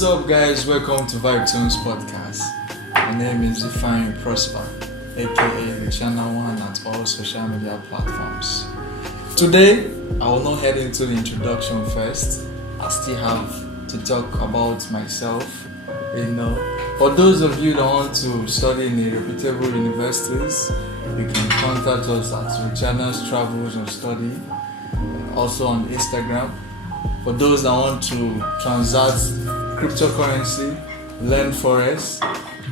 What's up, guys? Welcome to Vibe Tones Podcast. My name is Ifeanyi Prosper, aka the Channel One at all social media platforms. Today, I will not head into the introduction first. I still have to talk about myself. For those of you that want to study in reputable universities, you can contact us at Richana's Travels and Study, also on Instagram. For those that want to transact cryptocurrency, learn forex,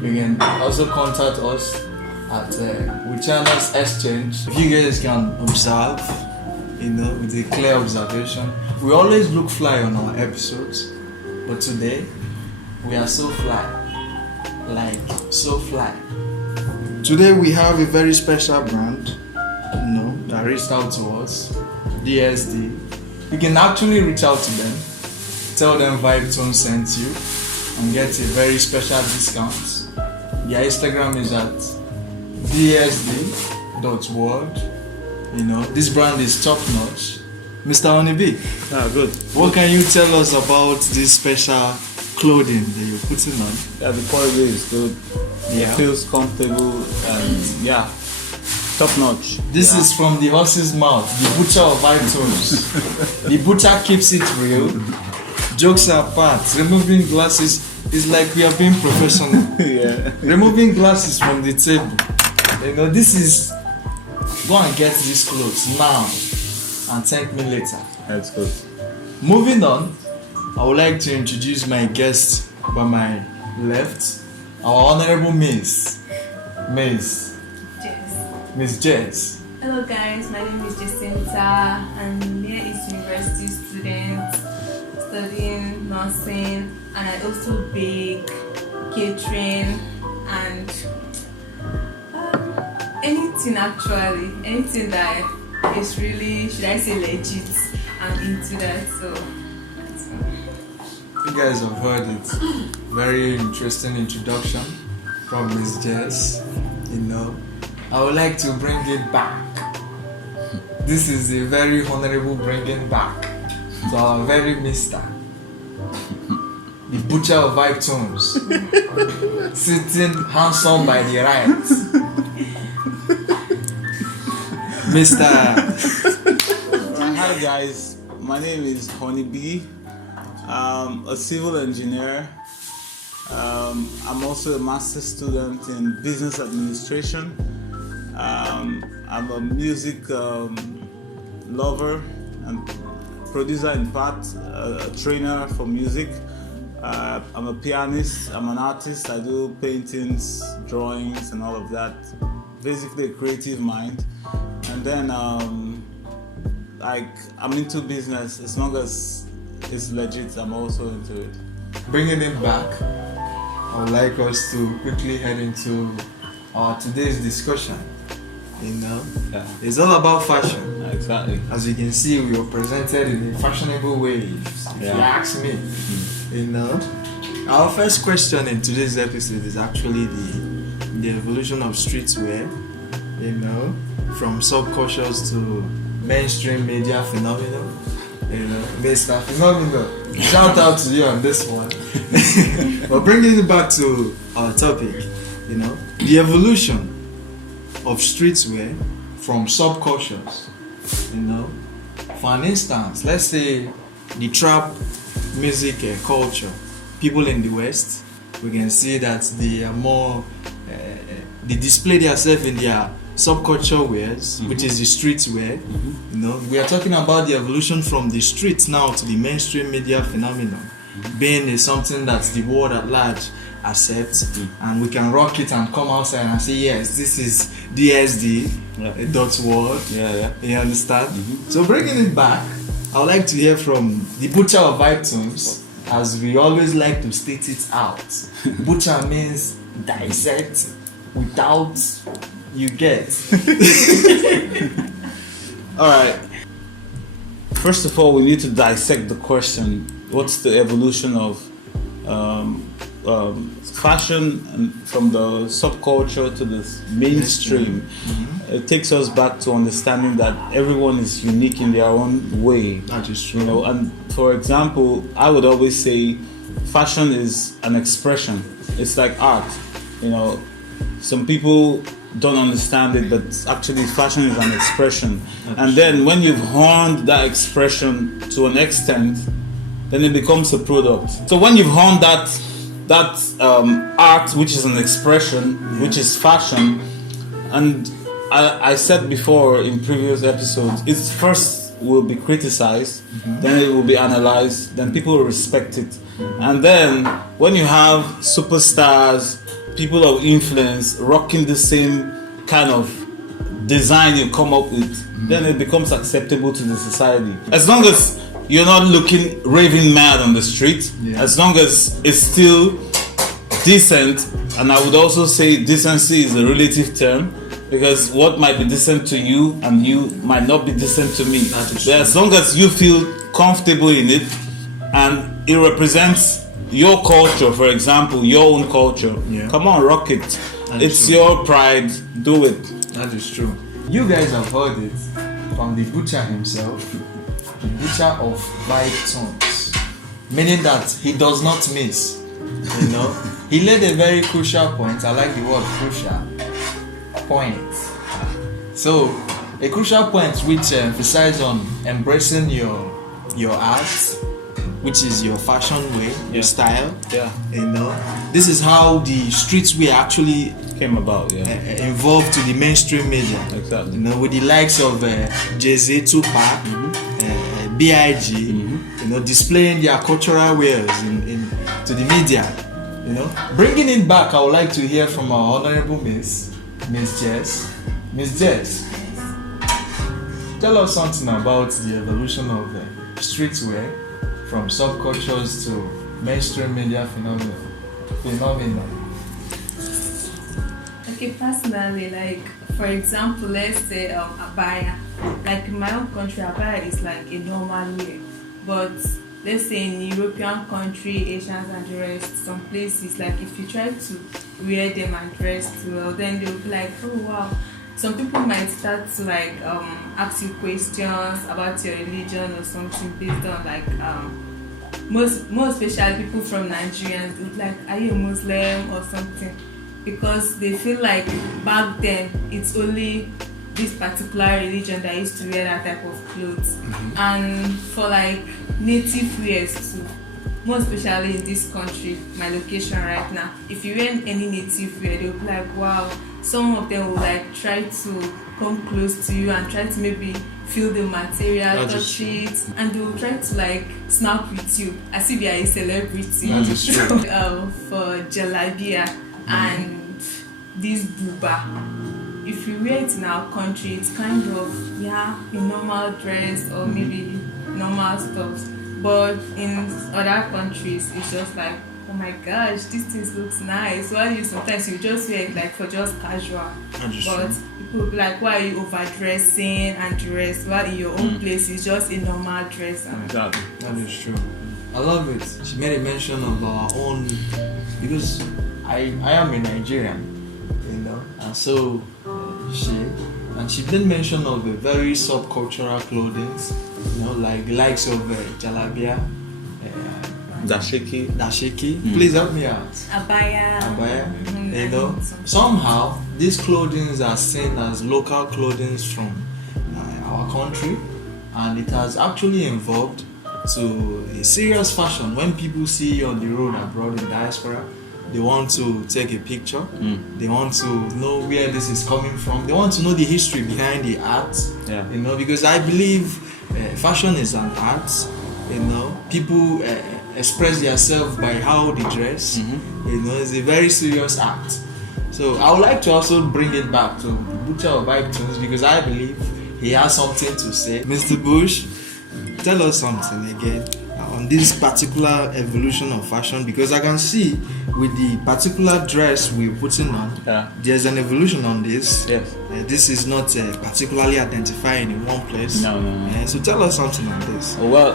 you can also contact us at Richana's Exchange. If you guys can observe, with a clear observation, we always look fly on our episodes, but today we are so fly, so fly. Today we have a very special brand, that reached out to us, DSD. You can actually reach out to them, tell them Vibe Tone sent you, and get a very special discount. Their Instagram is at dsd.world. This brand is top notch. Mr. Honeybee, good. What can you tell us about this special clothing that you're putting on? Yeah, the quality is good. Yeah. It feels comfortable and top notch. This is from the horse's mouth, the butcher of Vibe Tones. The butcher keeps it real. Jokes apart, removing glasses is like we are being professional. Yeah. Removing glasses from the table. This is, go and get these clothes now and thank me later. That's good. Moving on, I would like to introduce my guest by my left, our honorable Miss Jess. Hello guys, my name is Jacinta and I'm here is university student studying nursing, and I also bake, catering and anything that is really, should I say, legit. I'm into that, so that's all. You guys have heard it. Very interesting introduction from Miss Jess. I would like to bring it back. This is a very honorable bringing back to our very Mr. The butcher of Vibe Tones, sitting handsome by the right, Mr. Hi guys, my name is Honeybee. I'm a civil engineer. I'm also a master's student in business administration. I'm a music lover and producer in part, a trainer for music. I'm a pianist, I'm an artist, I do paintings, drawings and all of that. Basically a creative mind. And then I'm into business. As long as it's legit, I'm also into it. Bringing it back, I would like us to quickly head into our today's discussion. It's all about fashion. Exactly. As you can see, we are presented in a fashionable way, if you ask me. Our first question in today's episode is actually the evolution of streetwear, from subcultures to mainstream media phenomenon. Mr. Phenomenal, shout out to you on this one. But bringing it back to our topic, the evolution of streetwear from subcultures. For an instance, let's say the trap music culture, people in the West, we can see that they are more, they display themselves in their subculture wears, which is the streetwear. We are talking about the evolution from the street now to the mainstream media phenomenon, being something that the world at large accepts, and we can rock it and come outside and say, yes, this is DSD dot world. You understand? So bringing it back, I would like to hear from the butcher of Vibe Tones, as we always like to state it out. Butcher means dissect without you get. Alright. First of all, we need to dissect the question. What's the evolution of fashion and from the subculture to the mainstream? It takes us back to understanding that everyone is unique in their own way. That is true. And for example, I would always say fashion is an expression. It's like art, you know. Some people don't understand it, but actually fashion is an expression. And then when you've honed that expression to an extent, then it becomes a product. So when you've honed that art, which is an expression, which is fashion, and I said before in previous episodes, it first will be criticized, then it will be analyzed, then people will respect it. And then when you have superstars, people of influence rocking the same kind of design you come up with, then it becomes acceptable to the society. As long as you're not looking raving mad on the street, as long as it's still decent, and I would also say decency is a relative term, because what might be decent to you and you might not be decent to me. As long as you feel comfortable in it and it represents your culture, for example, your own culture, come on, rock it. It's your pride, do it. That is true. You guys have heard it from the butcher himself, the butcher of vibe tones, meaning that he does not miss. You know, he laid a very crucial point. I like the word crucial point. So, a crucial point which emphasizes on embracing your art, which is your fashion way, your style. You know, this is how the streetwear actually came about. Involved to the mainstream media. Exactly. You know, with the likes of Jay-Z, Tupac, B.I.G. You know, displaying their cultural wares in to the media. You know, bringing it back, I would like to hear from our honorable Miss Jess. Miss Jess, tell us something about the evolution of streetwear from subcultures to mainstream media phenomenon. Okay, personally, like for example, let's say abaya. Like in my own country, abaya is like a normal wear, but let's say in European country, Asians and the rest, some places, like if you try to wear them and dress well, then they'll be like, oh wow. Some people might start to like ask you questions about your religion or something based on like more especially people from Nigerians would like, are you a Muslim or something? Because they feel like back then it's only this particular religion that used to wear that type of clothes. And for like native wears too, more especially in this country, my location right now, if you wear any native wear, they'll be like, wow. Some of them will like try to come close to you and try to maybe feel the material, touch it, and they will try to like snap with you as if you are a celebrity. That is true. For jalabia and this buba, if you wear it in our country, it's kind of a normal dress or maybe normal stuff. But in other countries, it's just like, oh my gosh, this thing looks nice. While you sometimes you just wear it like for just casual. But people will be like, why are you overdressing and dress? While in your own place it's just a normal dress. Exactly. That is true. I love it. She made a mention of our own, because I am a Nigerian, you know, and so she did mention of a very subcultural clothing, you know, like the likes of jalabia, dashiki. Please help me out. Abaya. You know, somehow these clothing are seen as local clothing from our country, and it has actually evolved to a serious fashion. When people see you on the road abroad in diaspora, they want to take a picture. They want to know where this is coming from. They want to know the history behind the art. You know, because I believe fashion is an art. You know, people express themselves by how they dress. You know, it's a very serious act. So I would like to also bring it back to the Butcher of Vibe Tunes, because I believe he has something to say. Mr. Bush, tell us something again on this particular evolution of fashion, because I can see with the particular dress we're putting on, there's an evolution on this. This is not particularly identifying in one place. No. So tell us something on this. Well,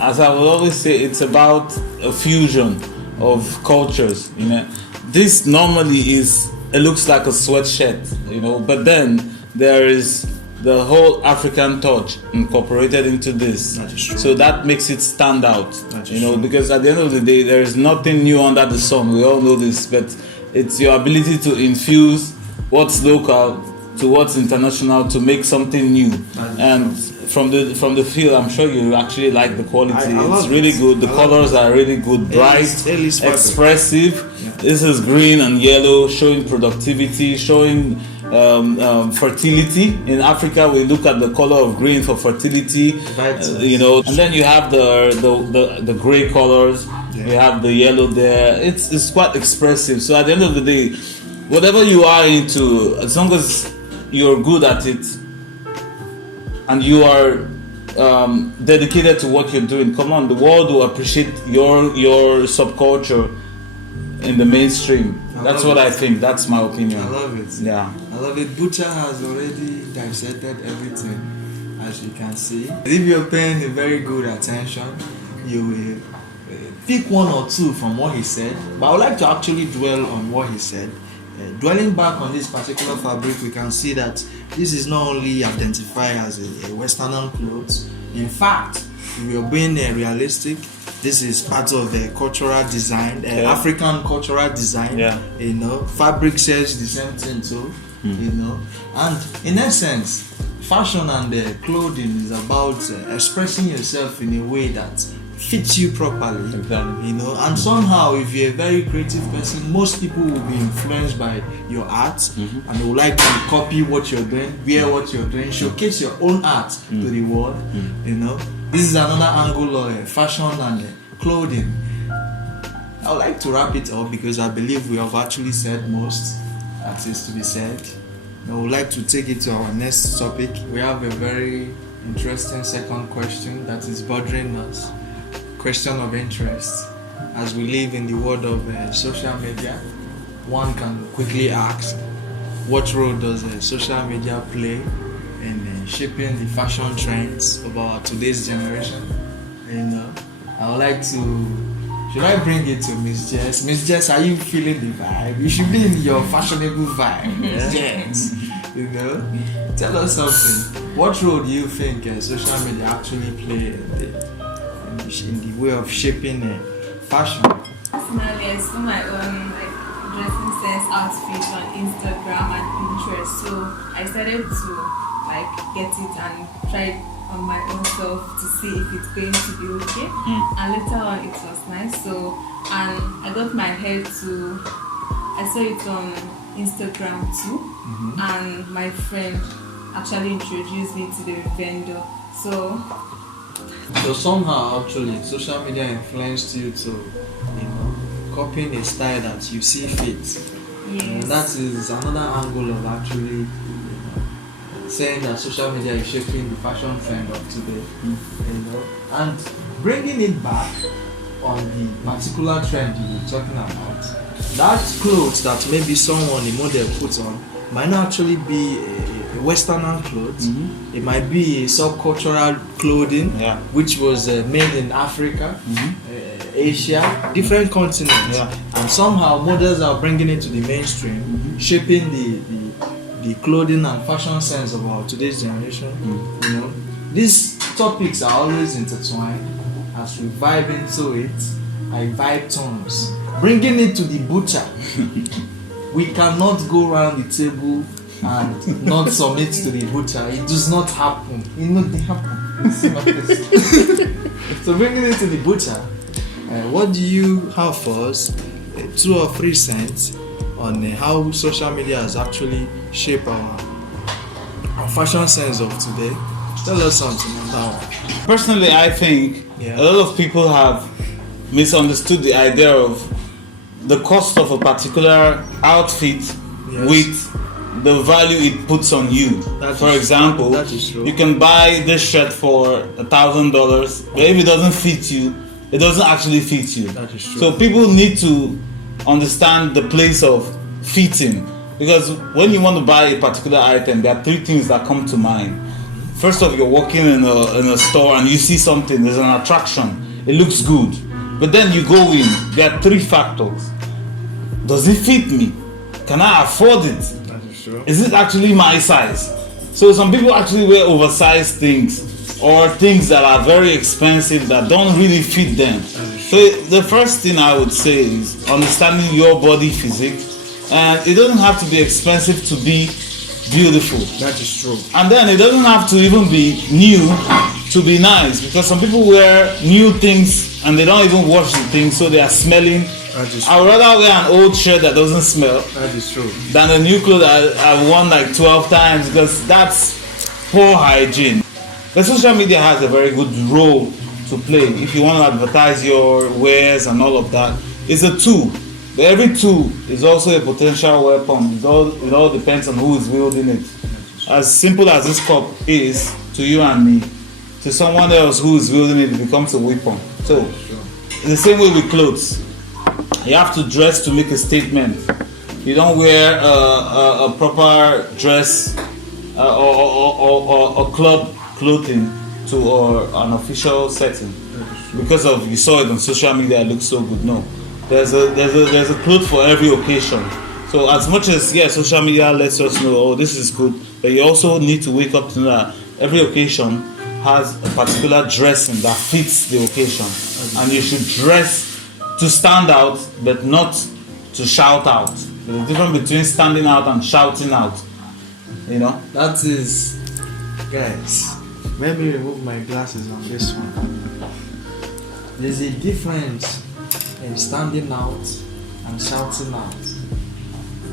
as I will always say, it's about a fusion of cultures. You know, this normally it looks like a sweatshirt, you know, but then there is the whole African touch incorporated into this. That is true. So that makes it stand out. That is You know, true. because at the end of the day, there is nothing new under the sun. We all know this, but it's your ability to infuse what's local to what's international to make something new. And from the feel, I'm sure you actually like the quality. I love It's really it. good. The colors are really good, bright, expressive. Yeah. This is green and yellow, showing productivity, showing fertility. In Africa, we look at the color of green for fertility. You know, and then you have the gray colors. Yeah. You have the yellow there. It's quite expressive. So at the end of the day, whatever you are into, as long as you're good at it and you are dedicated to what you're doing, come on, the world will appreciate your subculture in the mainstream. That's what I think. That's my opinion. I love it. Yeah. I love it. Butcher has already dissected everything, as you can see. If you're paying a very good attention, you will pick one or two from what he said. But I would like to actually dwell on what he said. Dwelling back on this particular fabric, we can see that this is not only identified as a Western clothes. In fact, if we are being realistic, this is part of the cultural design, African cultural design. Yeah. You know, fabric says the same thing too. You know, and in essence, fashion and clothing is about expressing yourself in a way that fits you properly. Exactly. You know, and somehow, if you're a very creative person, most people will be influenced by your art and they would like to copy what you're doing, wear what you're doing, showcase your own art to the world. You know, this is another angle of fashion and clothing. I would like to wrap it up because I believe we have actually said most that is to be said. I would like to take it to our next topic. We have a very interesting second question that is bothering us. Question of interest. As we live in the world of social media, one can quickly ask, what role does social media play in shaping the fashion trends of our today's generation? And I would like to, should I bring it to Miss Jess? Miss Jess, are you feeling the vibe? You should be in your fashionable vibe, Miss Jess. You know, tell us something. What role do you think social media actually play in the way of shaping fashion? Personally, I saw my own dressing sense outfit on Instagram and Pinterest, so I started to get it and try it on my own self to see if it's going to be okay. And later on, it was nice. So, and I got my hair to. I saw it on Instagram too, and my friend actually introduced me to the vendor. So somehow actually social media influenced you to, you know, copying a style that you see fit. yes, That is another angle of actually, you know, saying that social media is shaping the fashion trend of today. You know, and bringing it back on the particular trend you were talking about. That clothes that maybe someone, a model puts on, might not actually be a Western clothes. It might be a subcultural clothing, which was made in Africa, Asia, different continents, and somehow models are bringing it to the mainstream, shaping the clothing and fashion sense of our today's generation. You know, these topics are always intertwined. As we vibe into it, I vibe tones. Bringing it to the butcher, we cannot go around the table and not submit to the butcher. It does not happen. You know, they happen. So bringing it to the butcher, what do you have for us? 2 or 3 cents on how social media has actually shaped our fashion sense of today. Tell us something on that one. Personally, I think a lot of people have misunderstood the idea of the cost of a particular outfit with the value it puts on you. For example, you can buy this shirt for $1,000, but if it doesn't fit you, it doesn't actually fit you. That is true. So people need to understand the place of fitting, because when you want to buy a particular item, there are 3 things that come to mind. First off, you're walking in a store and you see something, there's an attraction, it looks good, but then you go in, there are 3 factors. Does it fit me? Can I afford it? That is true. Is it actually my size? So some people actually wear oversized things or things that are very expensive that don't really fit them. So the first thing I would say is understanding your body physique, and it doesn't have to be expensive to be beautiful. That is true. And then it doesn't have to even be new to be nice, because some people wear new things and they don't even wash the things, so they are smelling. I would rather wear an old shirt that doesn't smell That is true. than a new clothes I've worn like 12 times, because that's poor hygiene. The social media has a very good role to play. If you want to advertise your wares and all of that, it's a tool. But every tool is also a potential weapon. It all depends on who is wielding it. As simple as this cup is to you and me, to someone else who is wielding it, it becomes a weapon. So, in the same way with clothes, you have to dress to make a statement. You don't wear a proper dress or club clothing to an official setting because of you saw it on social media. It looks so good. No, there's a cloth for every occasion. So as much as social media lets us know, oh, this is good, but you also need to wake up to know that every occasion has a particular dressing that fits the occasion, and you should dress to stand out, but not to shout out. There's a difference between standing out and shouting out. You know? That is, guys, let me remove my glasses on this one. There's a difference in standing out and shouting out.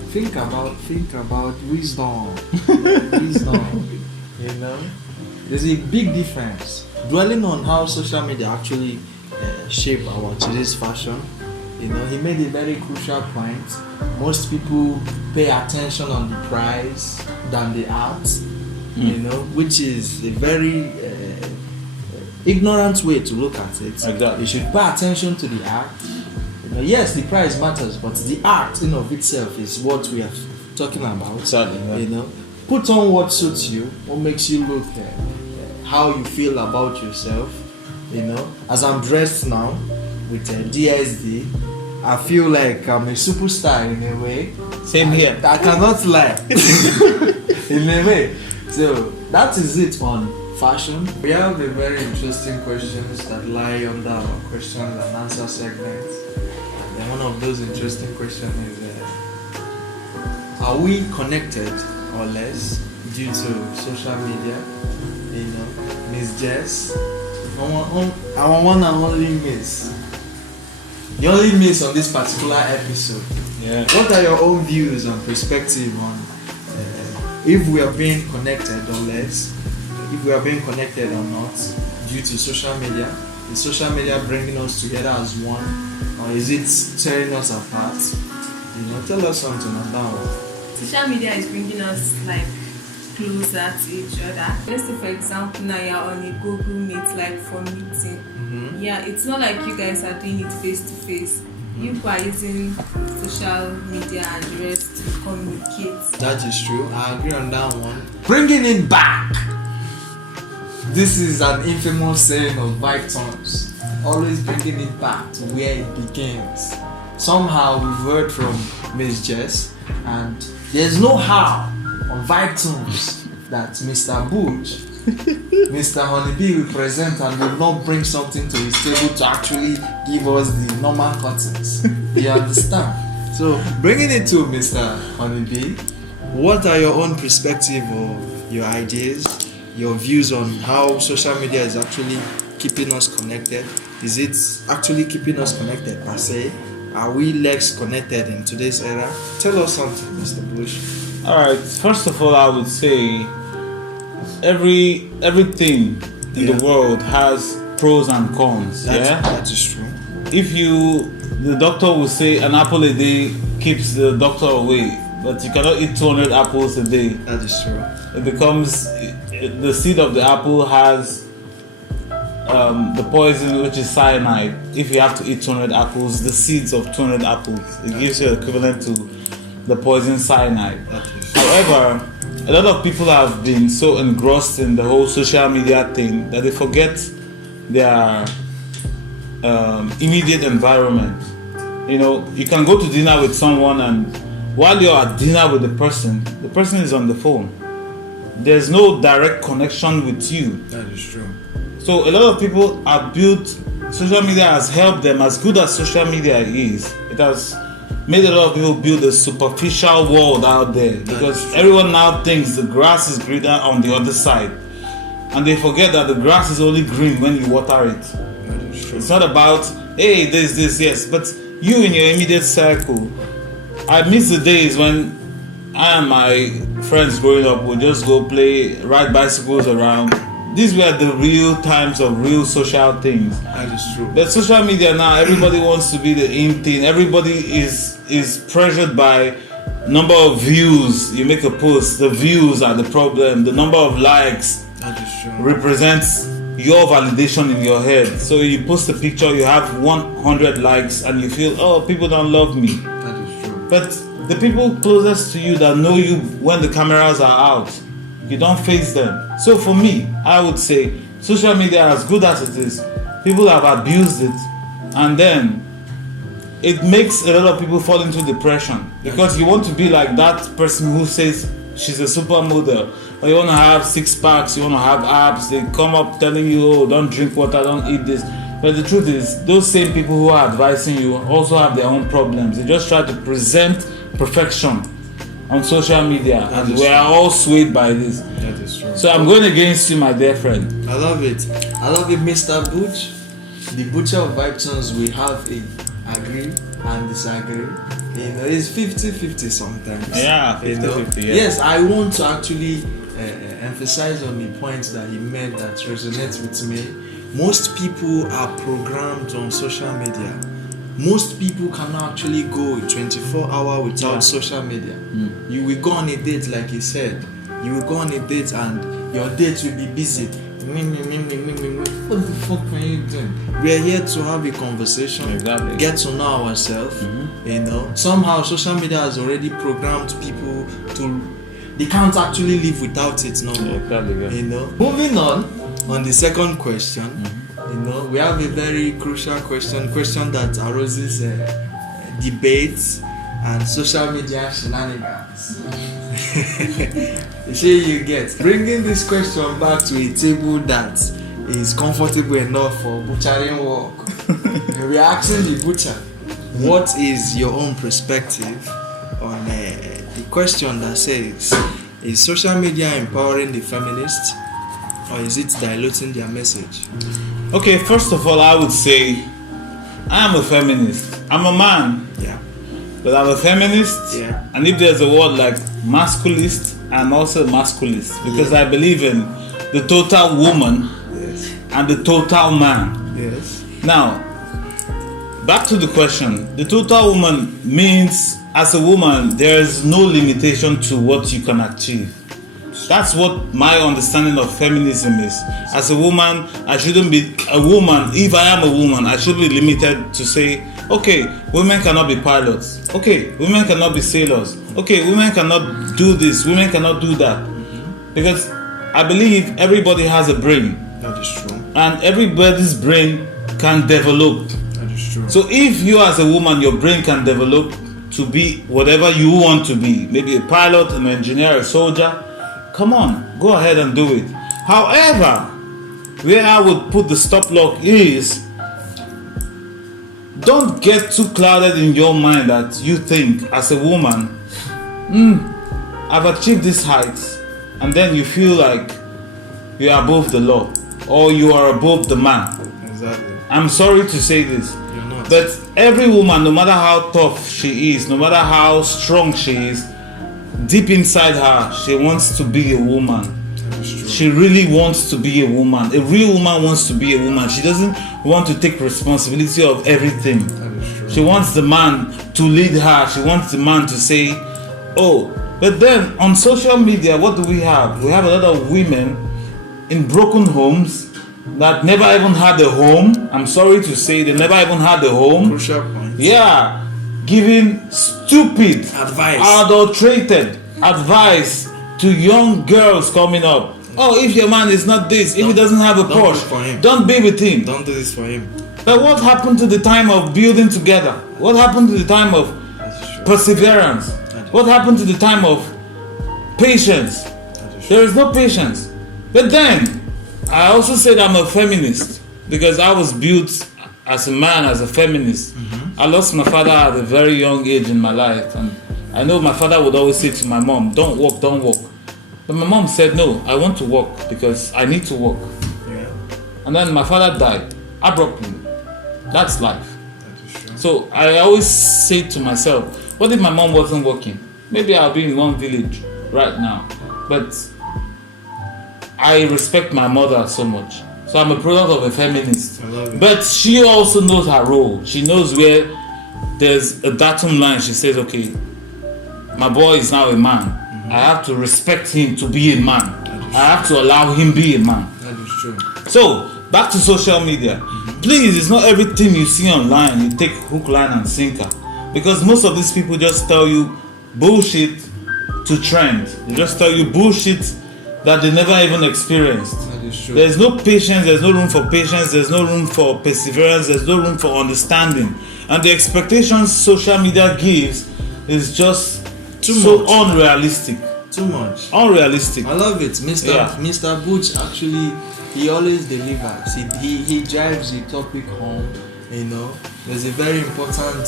Think about wisdom. Wisdom. You know? There's a big difference. Dwelling on how social media actually shape our today's fashion, you know, he made a very crucial point. Most people pay attention on the price than the art, you know, which is a very ignorant way to look at it. Exactly. You should pay attention to the art. You know, yes, the price matters, but the art in of itself is what we are talking about. Exactly. Yeah. You know, put on what suits you, what makes you look, how you feel about yourself. You know, as I'm dressed now with DSD, I feel like I'm a superstar in a way. Same here. I cannot lie. In a way. So that is it on fashion. We have a very interesting questions that lie under our questions and answer segment. And one of those interesting questions is, are we connected or less due to social media? You know, Miss Jess, our one and only Miss. The only miss on this particular episode. Yeah. What are your own views and perspective on if we are being connected or less, if we are being connected or not due to social media? Is social media bringing us together as one, or is it tearing us apart? You know, tell us something on that one. Social media is bringing us like closer to each other. Let's say for example now you're on a Google Meet like for meeting. Yeah, it's not like you guys are doing it face to face. You are using social media and the rest to communicate. That is true. I agree on that one. Bringing it back. This is an infamous saying of Victons. Always bringing it back to where it begins. Somehow we've heard from Miss Jess, and there's no how on Victons that Mr. Butch, Mr. Honeybee will present and will not bring something to his table to actually give us the normal contents. You understand? So, bringing it to Mr. Honeybee, what are your own perspective or your ideas, your views on how social media is actually keeping us connected? Is it actually keeping us connected per se? Are we less connected in today's era? Tell us something, Mr. Bush. Alright, first of all I would say everything in the world has pros and cons. That is true. If the doctor will say an apple a day keeps the doctor away, but you cannot eat 200 apples a day. That is true. It becomes the seed of the apple has the poison, which is cyanide. If you have to eat 200 apples, the seeds of 200 apples, it gives you equivalent to the poison cyanide. However, a lot of people have been so engrossed in the whole social media thing that they forget their immediate environment. You know, you can go to dinner with someone, and while you're at dinner with the person is on the phone. there's no direct connection with you. That is true. So a lot of people have built, social media has helped them. As good as social media is, it has made a lot of people build a superficial world out there, because everyone now thinks the grass is greener on the other side, and they forget that the grass is only green when you water it. That is true. It's not about, hey, this, yes, but you in your immediate circle. I miss the days when I and my friends growing up would just go ride bicycles around. These were the real times of real social things. That is true. But social media now, everybody wants to be the in thing. Everybody is pressured by number of views. You make a post, the views are the problem. The number of likes That is true. represents your validation in your head. So you post a picture, you have 100 likes, and you feel, oh, people don't love me. That is true. But the people closest to you that know you when the cameras are out, you don't face them. So for me, I would say social media, as good as it is, people have abused it, and then it makes a lot of people fall into depression, because you want to be like that person who says she's a supermodel, or you want to have six packs, you want to have abs. They come up telling you, oh, don't drink water, don't eat this. But the truth is, those same people who are advising you also have their own problems. They just try to present perfection on social media, and we are all swayed by this. That is true. So I'm going against you, my dear friend. I love it. I love it, Mr. Butch. The butcher of vibe tones, we have a agree and disagree. You know, it's 50-50 sometimes. Yeah, 50-50. Yeah. Yes, I want to actually emphasize on the points that he made that resonates with me. Most people are programmed on social media. Most people cannot actually go 24 hours without social media. You will go on a date, like he said. You will go on a date and your date will be busy. What the fuck are you doing? We are here to have a conversation, Exactly. get to know ourselves. You know, somehow social media has already programmed people to, they can't actually live without it no more. Exactly, yeah. You know, moving on the second question. You know, we have a very crucial question that arouses debates and social media shenanigans. You see, you get bringing this question back to a table that is comfortable enough for butchering work. We are asking the butcher, what is your own perspective on the question that says, is social media empowering the feminists, or is it diluting their message? Okay, first of all, I would say I am a feminist. I'm a man, Yeah. but I'm a feminist. Yeah. And if there's a word like masculist, I'm also a masculist, because I believe in the total woman Yes. and the total man. Yes. Now, back to the question. The total woman means, as a woman, there is no limitation to what you can achieve. That's what my understanding of feminism is. As a woman, I shouldn't be a woman. If I am a woman, I should be limited to say, okay, women cannot be pilots. Okay, women cannot be sailors. Okay, women cannot do this. Women cannot do that. Because I believe everybody has a brain, That is true. and everybody's brain can develop. That is true. So if you as a woman, your brain can develop to be whatever you want to be, maybe a pilot, an engineer, a soldier, come on, go ahead and do it. However, where I would put the stop lock is, don't get too clouded in your mind that you think as a woman, I've achieved this height, and then you feel like you are above the law or you are above the man. Exactly. I'm sorry to say this, You're not. but every woman, no matter how tough she is, no matter how strong she is, deep inside her, she wants to be a woman. That is true. She really wants to be a woman. A real woman wants to be a woman. She doesn't want to take responsibility of everything. That is true. She wants the man to lead her. She wants the man to say, oh. But then on social media, what do we have? We have a lot of women in broken homes that never even had a home. I'm sorry to say, they never even had a home. Crucial point. Yeah, giving stupid, Advice. adulterated advice to young girls coming up. Oh, if your man is not this, if he doesn't have a don't do it for Porsche, him. don't be with him. Don't do this for him. But what happened to the time of building together? What happened to the time of That is true. perseverance? What happened to the time of patience? That is There is no patience. But then, I also said I'm a feminist because I was built as a man, as a feminist. I lost my father at a very young age in my life, and I know my father would always say to my mom, don't work. But my mom said, no, I want to work because I need to work. Yeah. And then my father died abruptly. That's life. That is true. So I always say to myself, what if my mom wasn't working? Maybe I'll be in one village right now. But I respect my mother so much. So I'm a product of a feminist. I love it. But she also knows her role. She knows where there's a datum line. She says, okay, my boy is now a man. I have to respect him to be a man. I have to allow him be a man. That is true. So, back to social media. Please, it's not everything you see online you take hook, line, and sinker. Because most of these people just tell you bullshit to trend. They just tell you bullshit that they never even experienced. That is true. There's no patience, there's no room for patience, there's no room for perseverance, there's no room for understanding. And the expectations social media gives is just Too so much. unrealistic. Too much. Unrealistic. I love it. Mr. Butch actually, he always delivers. He drives the topic home. You know, there's a very important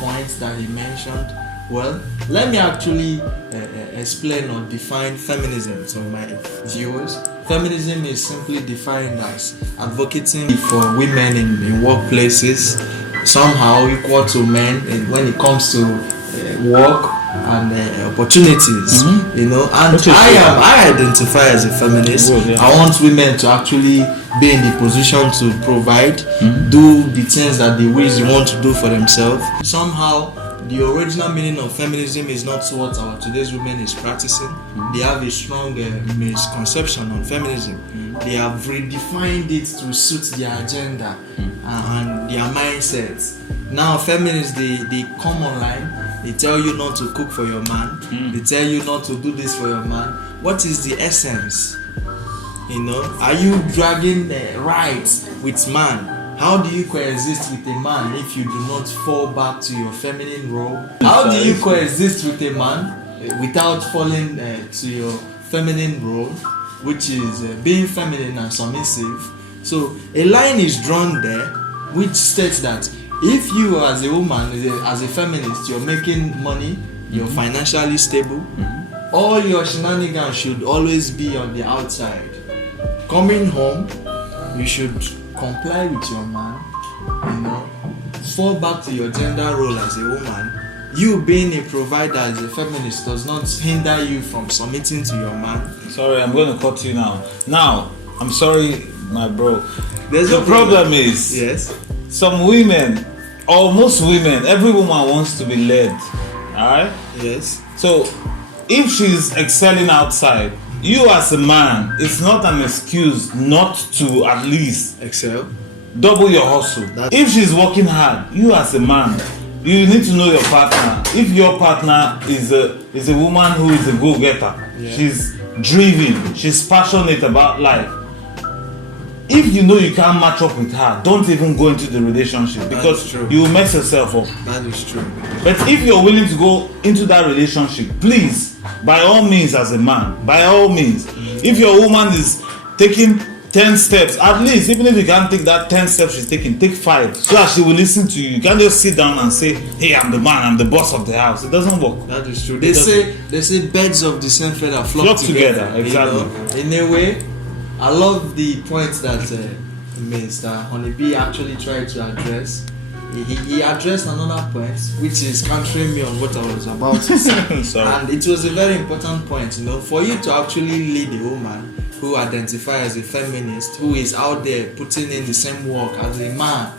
point that he mentioned. Well, let me actually explain or define feminism to my viewers. Feminism is simply defined as advocating for women in workplaces, somehow equal to men when it comes to work and opportunities. You know, and I identify as a feminist. I want women to actually be in the position to provide, do the things that they wish they want to do for themselves. Somehow the original meaning of feminism is not what our today's women is practicing. They have a strong misconception on feminism. They have redefined it to suit their agenda and their mindsets. Now feminists, they come online, they tell you not to cook for your man, they tell you not to do this for your man. What is the essence? You know, are you dragging rights with man? How do you coexist with a man if you do not fall back to your feminine role? How do you coexist with a man without falling to your feminine role, which is being feminine and submissive? So a line is drawn there which states that if you as a woman, as a feminist, you're making money, you're financially stable, all your shenanigans should always be on the outside. Coming home, you should comply with your man, you know, fall back to your gender role as a woman. You being a provider as a feminist does not hinder you from submitting to your man. Sorry, I'm going to cut you now. Now, I'm sorry, my bro. The problem is, yes, some women, or most women, every woman wants to be led. Alright? Yes. So, if she's excelling outside, you as a man, it's not an excuse not to at least excel, double your hustle. If she's working hard, you as a man, you need to know your partner. If your partner is a woman who is a go-getter, she's driven, she's passionate about life. If you know you can't match up with her, don't even go into the relationship because you will mess yourself up. That is true. But if you're willing to go into that relationship, please, by all means, as a man, by all means, if your woman is taking 10 steps, at least, even if you can't take that 10 steps she's taking, take 5, so that she will listen to you. You can't just sit down and say, hey, I'm the man, I'm the boss of the house. It doesn't work. That is true. They say birds of the same feather flock together. Exactly. You know? In a way, I love the point that Mr. Honeybee actually tried to address. He addressed another point, which is countering me on what I was about to say. Sorry. And it was a very important point, you know, for you to actually lead a woman who identifies as a feminist, who is out there putting in the same work as a man.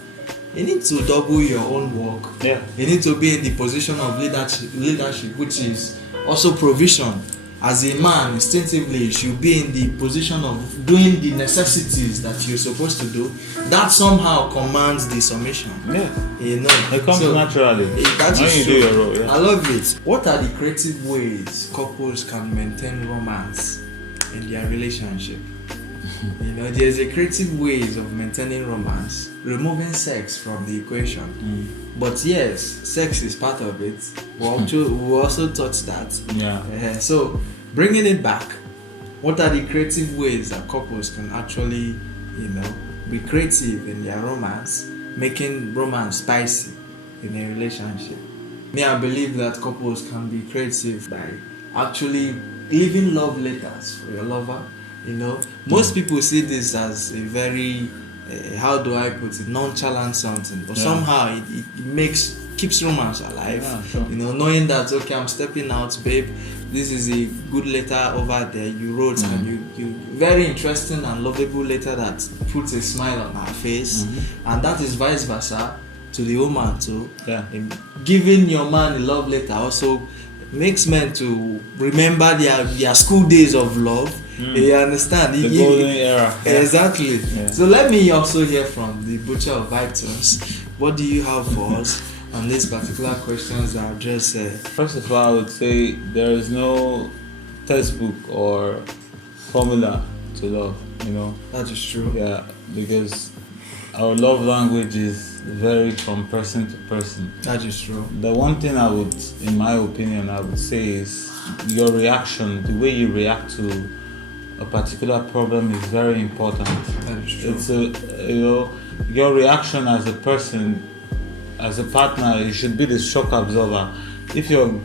You need to double your own work. Yeah. You need to be in the position of leadership, which is also provision. As a man, instinctively, you should be in the position of doing the necessities that you're supposed to do. That somehow commands the submission. Yeah. You know, it comes naturally. That when is you true. do your role. Yeah. I love it. What are the creative ways couples can maintain romance in their relationship? You know, there's a creative ways of maintaining romance, removing sex from the equation. But yes, sex is part of it. We also taught that. Yeah. So bringing it back, what are the creative ways that couples can actually, be creative in their romance, making romance spicy in a relationship? Me, I believe that couples can be creative by actually leaving love letters for your lover. Most people see this as a very, how do I put it, nonchalant something, but somehow it keeps romance alive. Yeah, sure. Knowing that, okay, I'm stepping out, babe, this is a good letter over there you wrote, and you very interesting and lovable letter that puts a smile on her face, and that is vice versa to the woman too. Giving your man a love letter also makes men to remember their school days of love. You understand? The golden era. Exactly. Yeah. So let me also hear from the butcher of items. What do you have for us on these particular questions that I've just said? First of all, I would say there is no textbook or formula to love, That is true. Yeah, because our love languages vary from person to person. That is true. The one thing in my opinion, I would say is your reaction, the way you react to a particular problem is very important. That is true. It's your reaction as a person, as a partner, you should be the shock absorber. If your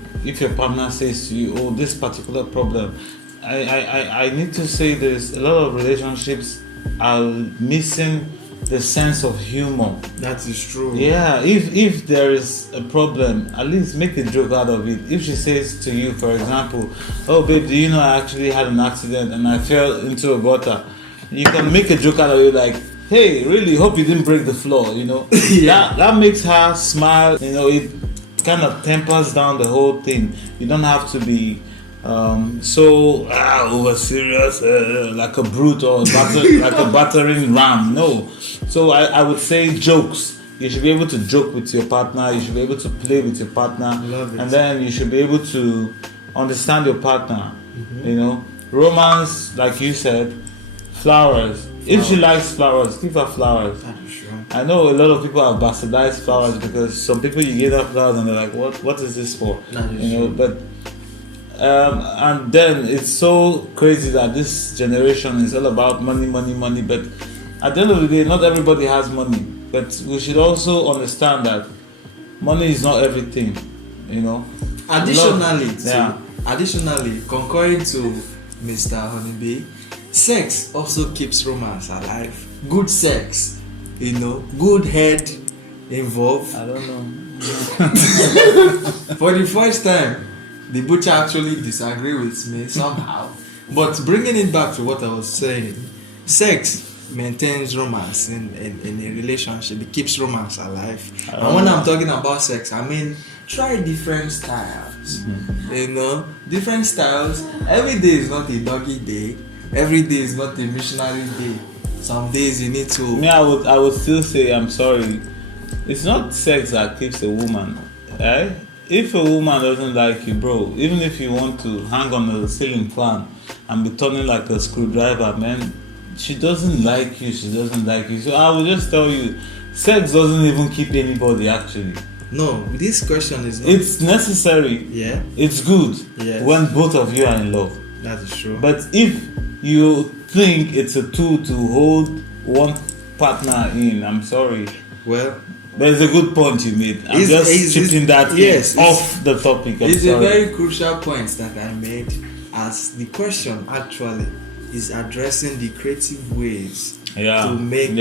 partner says to you, "Oh, this particular problem," I need to say this. A lot of relationships are missing the sense of humor. That is true. Yeah, if there is a problem, at least make a joke out of it. If she says to you, for example, "Oh babe, do you know I actually had an accident and I fell into a gutter?" You can make a joke out of it like, "Hey, really hope you didn't break the floor," That makes her smile, it kind of tempers down the whole thing. You don't have to be so over serious, like a brute or like a battering ram. No. So I would say jokes. You should be able to joke with your partner. You should be able to play with your partner. Love it. And then you should be able to understand your partner. Romance, like you said, flowers. If she likes flowers, give her flowers. That is true. I know a lot of people have bastardized flowers because some people you give them flowers and they're like, what is this for? That is true. But and then it's so crazy that this generation is all about money. But at the end of the day, not everybody has money. But we should also understand that money is not everything. Additionally, concurring to Mr. Honeybee, sex also keeps romance alive. Good sex, good head involved. I don't know. For the first time, the butcher actually disagree with me somehow. But bringing it back to what I was saying, sex maintains romance in a relationship. It keeps romance alive. And when I'm talking about sex, I mean try different styles. Different styles. Every day is not a doggy day. Every day is not a missionary day. Some days you need to. Me, I would still say, I'm sorry, it's not sex that keeps a woman. Right? If a woman doesn't like you, bro, even if you want to hang on a ceiling fan and be turning like a screwdriver, man, she doesn't like you. So I will just tell you, sex doesn't even keep anybody actually. No, this question is not. It's necessary. Yeah. It's good. Yes. When both of you are in love. That is true. But if you think it's a tool to hold one partner in, I'm sorry. Well, there's a good point you made. I'm just chipping that off the topic. It's a very crucial point that I made, as the question actually is addressing the creative ways to make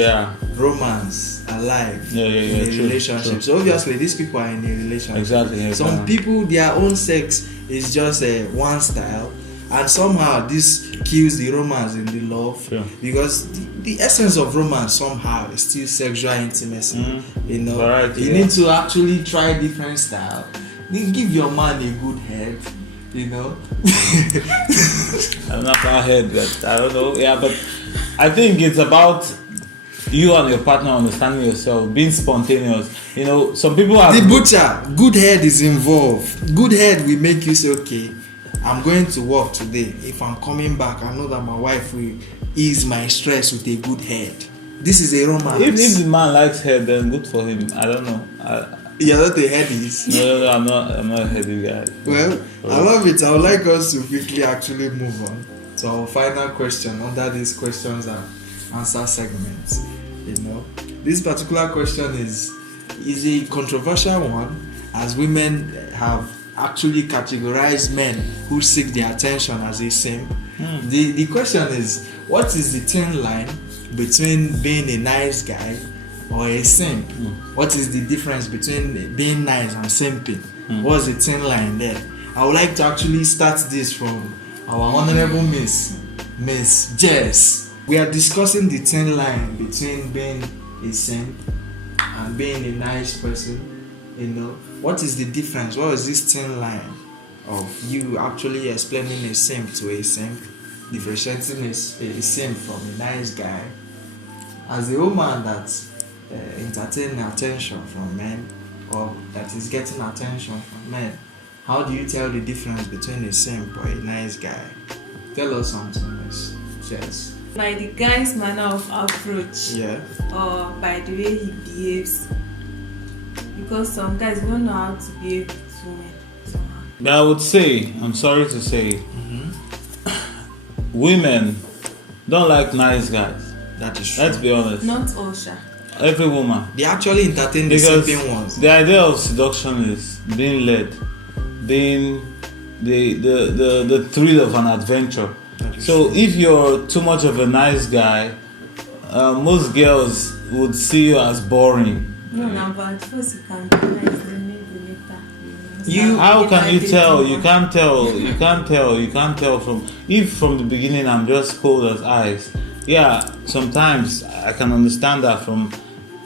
romance alive in a relationship. True. So obviously these people are in a relationship. Exactly. Some people, their own sex is just one style, and somehow this kills the romance in the love, because the essence of romance somehow is still sexual intimacy. You need to actually try different style. Give your man a good head. I'm not my head, but I don't know. Yeah, but I think it's about you and your partner understanding yourself, being spontaneous. Some people have the butcher. Good head is involved. Good head will make you say, okay, I'm going to work today. If I'm coming back, I know that my wife will ease my stress with a good head. This is a romance. If the man likes head, then good for him. I don't know. You're not a headies. No, I'm not a heady guy. Well, I love it. I would like us to quickly actually move on to our final question under these questions and answer segments. This particular question is a controversial one, as women have actually categorized men who seek their attention as a simp. The question is, what is the thin line between being a nice guy or a simp? What is the difference between being nice and simping? What's the thin line there? I would like to actually start this from our honorable Miss Jess. We are discussing the thin line between being a simp and being a nice person. What is the difference? What is this thin line of you actually explaining a simp to a simp, differentiating a simp from a nice guy? As a woman that entertains attention from men, or that is getting attention from men, how do you tell the difference between a simp or a nice guy? Tell us something, Miss Jess. By the guy's manner of approach, or by the way he behaves. Because some guys don't know how to behave with women somehow. But I would say, I'm sorry to say, women don't like nice guys. That is true. Let's be honest. Not all, Sha. Every woman. They actually entertain the simping ones. The idea of seduction is being led, being the thrill of an adventure. So true. If you're too much of a nice guy, most girls would see you as boring. No, but first you can be nice, then maybe later. How can you tell? You can't tell. You can't tell from the beginning I'm just cold as ice. Yeah, sometimes I can understand that from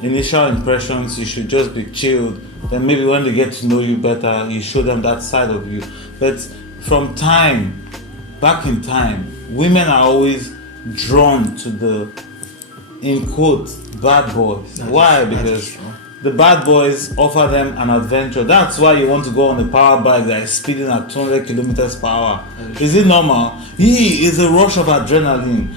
initial impressions you should just be chilled. Then maybe when they get to know you better, you show them that side of you. But from back in time, women are always drawn to the, in quotes, bad boys. Why? Because the bad boys offer them an adventure. That's why you want to go on a power bike that is speeding at 200 kilometers per hour. Is it normal? Is a rush of adrenaline.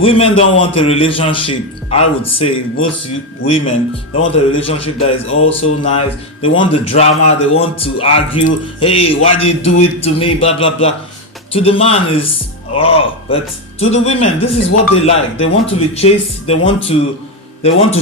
Women don't want a relationship. I would say most women don't want a relationship that is also nice. They want the drama. They want to argue. Hey, why did you do it to me? Blah blah blah. To the man is but to the women, this is what they like. They want to be chased. They want to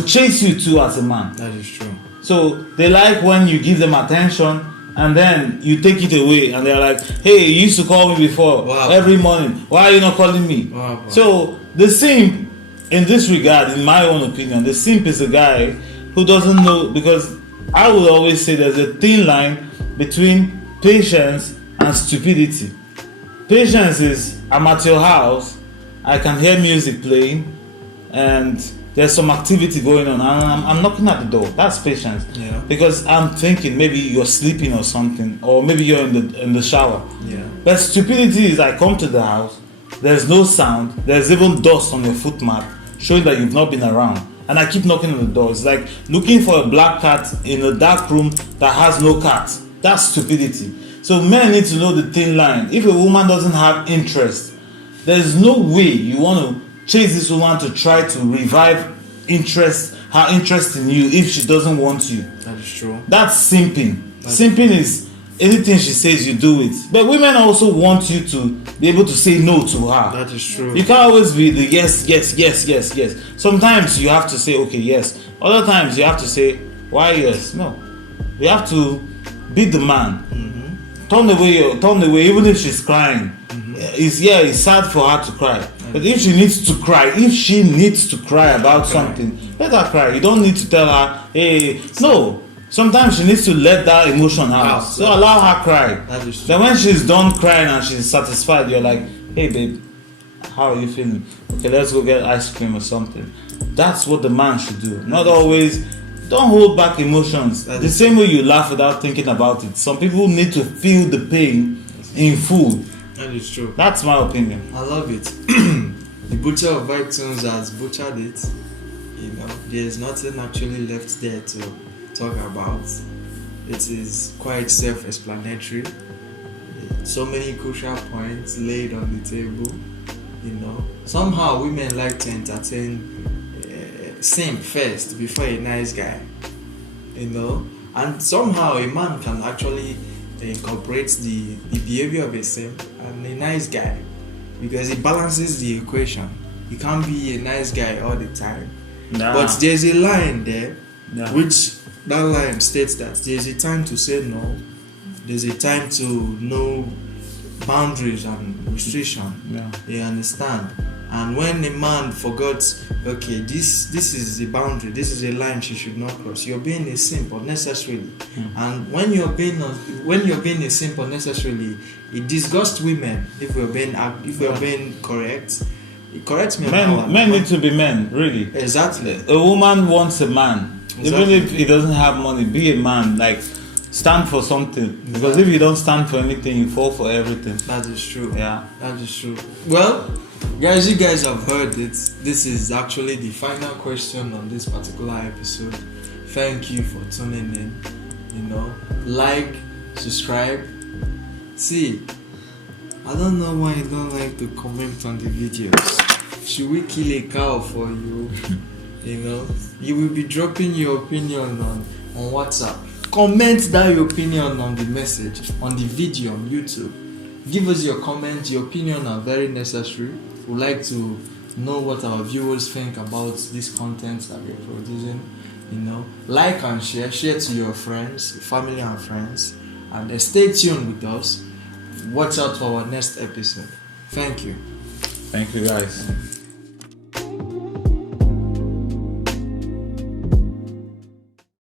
chase you too as a man. That is true. So they like when you give them attention and then you take it away and they're like, hey, you used to call me before every morning. Why are you not calling me? So the simp, in this regard, in my own opinion, the simp is a guy who doesn't know, because I would always say there's a thin line between patience and stupidity. Patience is, I'm at your house, I can hear music playing, and there's some activity going on, and I'm knocking at the door. That's patience. Because I'm thinking maybe you're sleeping or something, or maybe you're in the shower. But stupidity is I come to the house, there's no sound, there's even dust on your foot mat, showing that you've not been around, and I keep knocking on the door. It's like looking for a black cat in a dark room that has no cat. That's stupidity. So men need to know the thin line. If a woman doesn't have interest, there's no way you want to chase this woman to try to revive her interest in you if she doesn't want you. That is true. That's simping. Simping is anything she says, you do it. But women also want you to be able to say no to her. That is true. You can't always be the yes. Sometimes you have to say, okay, yes. Other times you have to say, why yes? No. You have to be the man. Turn away, even if she's crying. It's sad for her to cry. But if she needs to cry about something, let her cry. You don't need to tell her, hey, no. Sometimes she needs to let that emotion out. So allow her cry. Then when she's done crying and she's satisfied, you're like, hey babe, how are you feeling? Okay, let's go get ice cream or something. That's what the man should do. Not always, don't hold back emotions. The same way you laugh without thinking about it. Some people need to feel the pain in full. That is true. That's my opinion. I love it. The butcher of vibe tunes has butchered it. There's nothing actually left there to talk about. It is quite self-explanatory. So many crucial points laid on the table. Somehow women like to entertain simp first before a nice guy. And somehow a man can actually incorporate the behavior of a simp and a nice guy. because it balances the equation. You can't be a nice guy all the time. Nah. But there's a line there, Yeah. which that line states that there's a time to say no, there's a time to know boundaries and restriction. Yeah. You understand? And when a man forgets, okay, this is the boundary, this is a line she should not cross, you're being a simp unnecessarily. And when you're being a simp unnecessarily, it disgusts women. If we're being correct, it corrects me. Men need to be men, really. Exactly. A woman wants a man, even if he doesn't have money. Be a man, like stand for something. Because if you don't stand for anything, you fall for everything. That is true. Yeah, that is true. Well, guys, you guys have heard it. This is actually the final question on this particular episode. Thank you for tuning in. You know, like, subscribe. See, I don't know why you don't like to comment on the videos. Should we kill a cow for you? You know, you will be dropping your opinion on WhatsApp. Comment that your opinion on the message, on the video on YouTube. Give us your comments. Your opinion are very necessary. We'd like to know what our viewers think about this content that we're producing. You know, like and share to your friends, family and friends, and stay tuned with us. Watch out for our next episode. Thank you. thank you guys.